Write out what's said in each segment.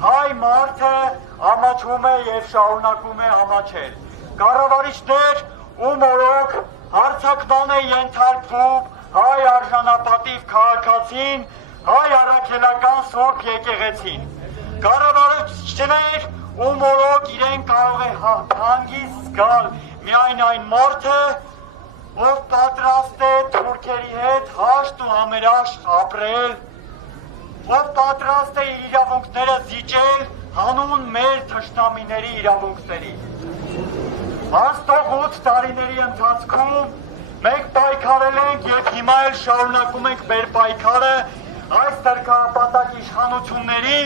հայ մարդը ամաչում է և շարունակում է ամաչել։ Կառավարիչներ ու մորոք հարձակման է ենթարկվում հայ արժանապատիվ քաղաքացին, հայ առաքելական Սուրբ եկեղեցին։ Կառավարիչներ ու մորոք իրեն կարող է հանգիստ զգալ միայն այն մարդը, ով պատրաստ է թուրքերի հետ հաշտ ու համերաշխ ապրել, ով պատրաստ է իր իրավունքները զիջել հանուն մեր թշնամիների իրավունքների։ Հաստող 8 տարիների ընթացքում մենք պայքարել ենք և հիմա էլ շարունակում ենք մեր պայքարը այս տրքահապատակ իշխանությունների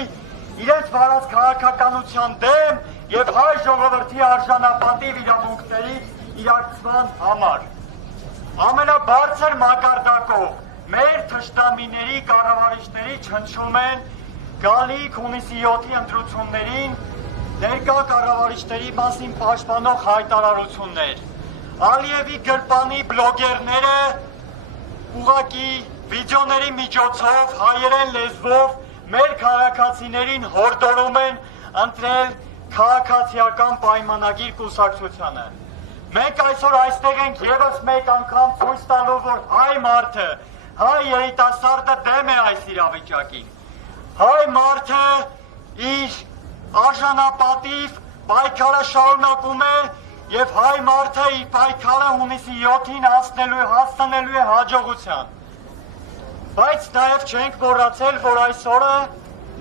իրենց վարած քաղաքականության դեմ և հայ ժողովրդի արժանապատիվ իրավունքներից իրակցման համար։ Ամենաբարձր մակարդակով մեր թշնամիների կառավարիչների չնչում են գալիք հունիսի 7-ի ընտրություններին ներկա կառավարիչների մասին պաշտպանող հայտարարություններ։ Ալիևի գրպանի բլոգերները ուղղակի վիդեոների միջոցով հայերեն լեզվով մեր քաղաքացիներին հորդորում են ընտրել քաղաքացիական պայմանագիր կուսակցությանը։ Մենք այսօր այստեղ ենք ևս մեկ անգամ ցույց տալու, որ հայ մարդը, հայ երիտասարդը դեմ է այս իրավիճակին։ Հայ մարդը իր արժանապատիվ պայքարը շարունակում է և հայ մարդը իր պայքարը հունիսի 7-ին հասցնելու է հաջողության։ Բայց նաև չենք մոռացել, որ այս օրը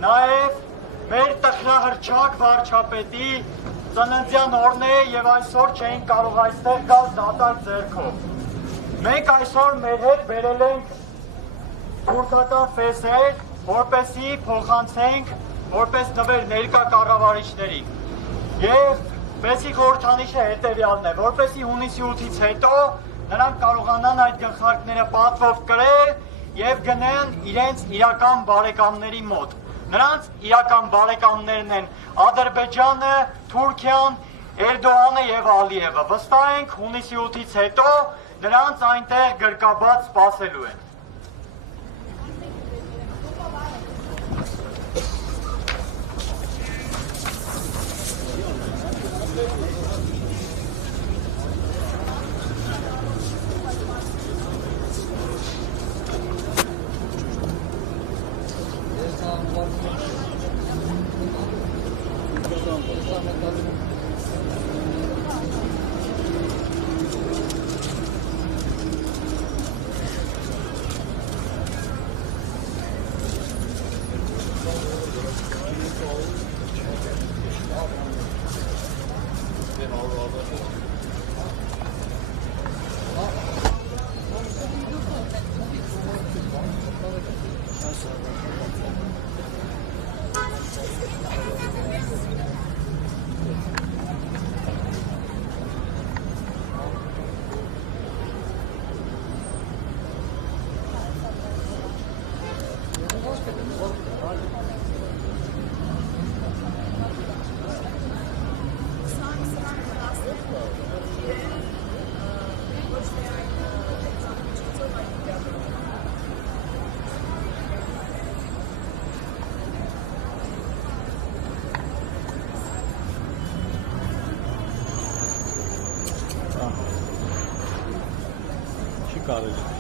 նաև մեր տխրահռչակ վարչապետի ծննդյան օրն է և այսօր չէինք կարող այստեղ գալ դատարկ ձեռքով։ Մենք այսօր մեր հետ բերել ենք թուրքական ֆեզեր, որպեսզի փոխանցենք որպես նվեր ներկա կառավարիչներին։ Եվ բեսի խորհրդանիշը հետևյալն է, որպեսզի հունիսի 8-ից հետո նրանք կարողանան այդ գլխարկները պատվով կրել և գնեն իրենց իրական բարեկամների մոտ։ Նրանց իրական բարեկամներն են Ադրբեջանը, Թուրքիան, Էրդողանը և Ալիևը։ Վստահ ենք հունիսի 8-ից հետո նրանց այնտեղ գրկաբաց սպասելու են։ Կարելի։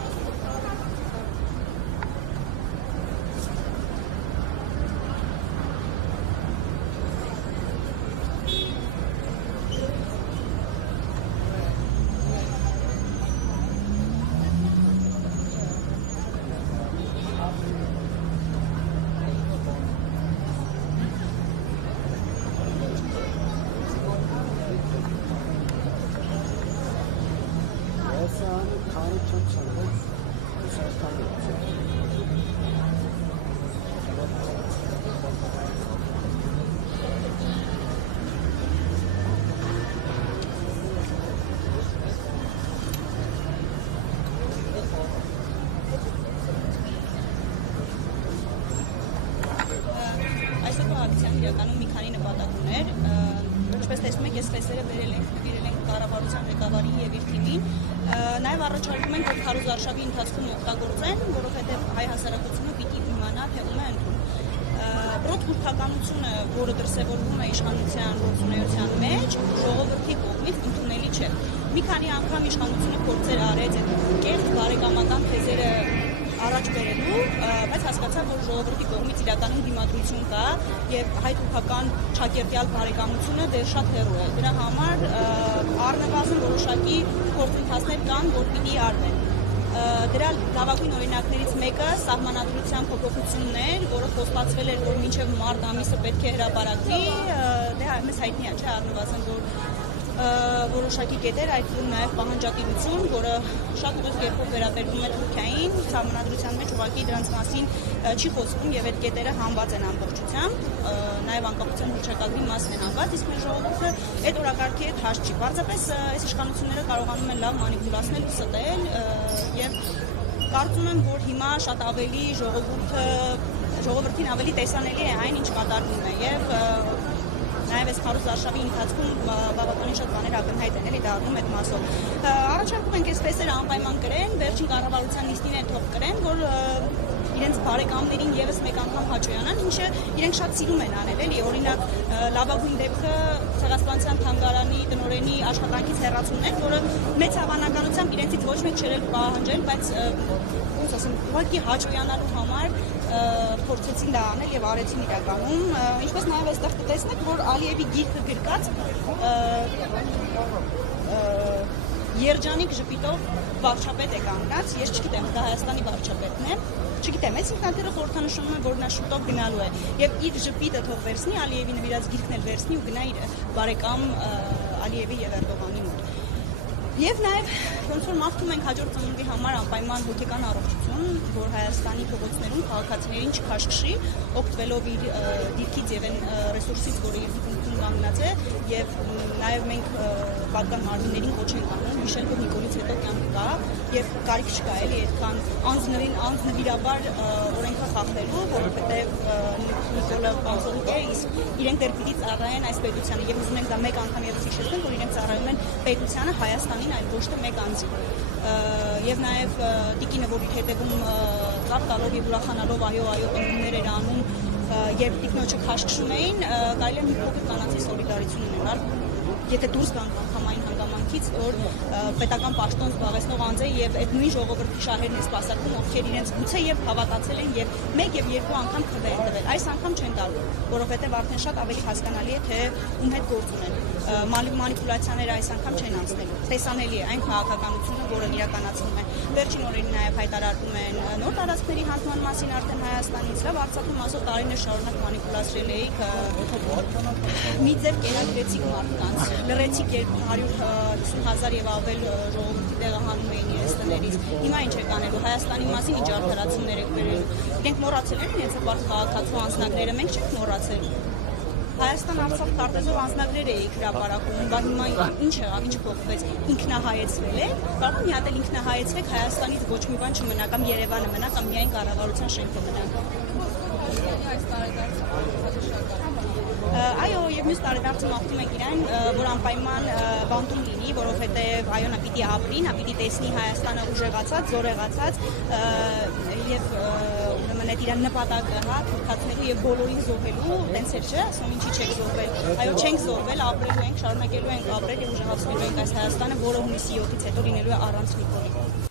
իրականում մի քանի նպատակ ուներ, ինչպես տեսնում եք, այս ֆեյսերը բերել ենք կառավարության ղեկավարին եւ իր թիմին, նաեւ առաջարկում ենք, որ քարոզարշավի ընթացքում օգտագործեն, որովհետեւ հայ հասարակությունը պիտի իմանա, թե ում է ընտրում։ պրոթուրքականությունը, որը դրսևորվում է իշխանության գործունեության մեջ, ժողովրդի կողմից ընդունելի չէ։ Մի քանի անգամ իշխանությունը փորձեր արեց այդ կեղծ բարեկամական թեզերը առաջ բերելու, բայց հասկացավ, որ ժողովրդի կողմից իրականում դիմադրություն կա եւ հայ-թուրքական ճակերտյալ բարեկամությունը դեռ շատ հեռու է։ Դրա համար առնվազն որոշակի գործընթացներ կան, որ պիտի արվեն։ Դրա լավագույն օրինակներից մեկը սահմանադրության փոփոխությունն էր, որը խոստացվել էր, որ մինչև մարտ ամիսը պետք է հրապարակվի, դե մեզ հայտնի է, չէ, առնվազն որ որոշակի կետեր, այդ թվում նաև պահանջատիրություն, որը շատ ուղիղ կերպով վերաբերվում է Թուրքիային, սահմանադրության մեջ ուղղակի դրանց մասին չի խոսվում եւ այդ կետերը հանված են ամբողջությամբ, նաև անկախության հռչակագրի մասն են հանված, իսկ մեր ժողովուրդը այդ օրակարգի հետ հաշ չի։ Պարզապես այս իշխանությունները կարողանում են լավ մանիպուլացնել ու ստել եւ կարծում եմ, որ հիմա շատ ավելի ժողովրդին ավելի տեսանելի է այն, ինչ կատարվում է եւ նաև այս քարոզ արշավի ընթացքում բավականին շատ բաներ ակնհայտ են էլի դառնում այդ մասով։ Առաջարկում ենք այս ֆեյսերը անպայման կրեն, վերջին կառավարության նիստին է թող կրեն, որ իրենց բարեկամներին եւս մեկ անգամ հաճոյանան, ինչը իրենք շատ սիրում են անել, էլի, օրինակ լավագույն դեպքը ցեղասպանության թանգարանի տնօրենի աշխատանքից հեռացումն է, որը մեծ հավանականությամբ իրենցից ոչ մեկ չէր պահանջել, բայց ոնց ասեմ, ուղղակի հաճոյանալու համար փորձեցին դա անել եւ արեցին իրականում, ինչպես նաեւ այստեղ կտեսնեք, որ Ալիևի գիրքը գրկած երջանիկ ժպիտով վարչապետ է կանգնած, ես չգիտեմ, դա Հայաստանի վարչապետն է, չգիտեմ, այս ինքնաթիռը խորհրդանշում է, որ նա շուտով գնալու է եւ իր ժպիտը թող վերցնի, Ալիևի նվիրած գիրքն էլ վերցնի ու գնա իր բարեկամ Ալիևի եւ Էրդողանի մոտ։ Եվ նաև ոնց որ մաղթում ենք հաջորդ ծնունդի համար անպայման հոգեկան առողջություն, որ Հայաստանի փողոցներում քաղաքացիներին չքաշքշի, օգտվելով իր դիրքից եւ այն ռեսուրսից, որը իր դիրքում կանգնած է, եւ նաև մենք պատկան մարմիններին կոչ ենք անում, հիշել, որ Նիկոլից հետո կյանք կա եւ կարիք չկա էլի այդքան անձնվիրաբար օրենքը խախտելու, որովհետեւ Նիկոլը բանսողիկ է, իսկ իրենք դեռ պիտի ծառայեն այս պետությանը եւ ուզում ենք դա մեկ անգամ եւս հիշեցնել, որ իրենք ծառայում են պետությանը, Հայաստանին, այլ ոչ թե մեկ անձին։ Եվ նաև տիկինը, որ իր հետևում ծավ տալով եւ ուրախանալով այո ընդուններ էր անում եւ տիկնոջը քաշքշում էին, կարելի է մի փոքր կանացի սոլիդարություն ունենալ, եթե դուրս գանք անգամային հանգամանքից, որ պետական պաշտոն զբաղեցնող անձ է եւ այդ նույն ժողովրդի շահերն է սպասարկում, ովքեր իրենց գուցե եւ հավատացել են եւ մեկ եւ երկու անգամ քվե են տվել։ Այս անգամ չեն տալու, որովհետեւ արդեն շատ ավելի հասկանալի է, թե ում հետ գործ ունեն։ Մանիպուլյացիաները այս անգամ չեն անցնելու։ Տեսանելի է այն քաղաքականությունը, որը իրականացնում է։ Վերջին օրերին նաև հայտարարում են նոր տարածքների հանձնման մասին արդեն Հայաստանից, լավ Արցախում ասող տարիներ շարունակ մանիպուլացրել էիք, մի ձև կերակրեցիք մարդկանց, լրեցիք 250,000 եւ ավել ժողովրդի տեղահանում էին իրենց տներից։ Հիմա ինչ եք անելու Հայաստանի մասին ինչ արդարացումներ եք բերելու։ Իրենք մոռացել են իրենց ապարտ քաղաքացու անձնագրերը, մենք չենք մոռացել։ Հայաստան-Արցախ քարտեզով անձնագրեր էիք հրապարակում, բայց հիմա ինչ եղավ, ինչ փոխվեց, ինքնահայեցվել է, կարող մի հատ էլ ինքնահայեցվեք, Հայաստանից ոչ մի բան չմնա, կամ Երևանը մնա, կամ միայն կառավարության շենքը մնա։ Այո, եւ մյուս տարեդարձը մաղթում ենք իրեն, որ անպայման բանտում լինի, որովհետեւ այո, նա պիտի ապրի, նա պիտի տեսնի Հայաստանը ուժեղացած, զորեղացած եւ ուրեմն այդ իր նպատակը, հա, թուրքացնելու եւ բոլորին զոհելու, տենց էր, չէ՞, ասում ինչի չեք զոհվել։ Այո, չենք զոհվել, ապրելու ենք, շարունակելու ենք ապրել եւ ուժեղացնելու ենք այս Հայաստանը, որը հունիսի 7-ից հետո լինելու է առանց Նիկոլի։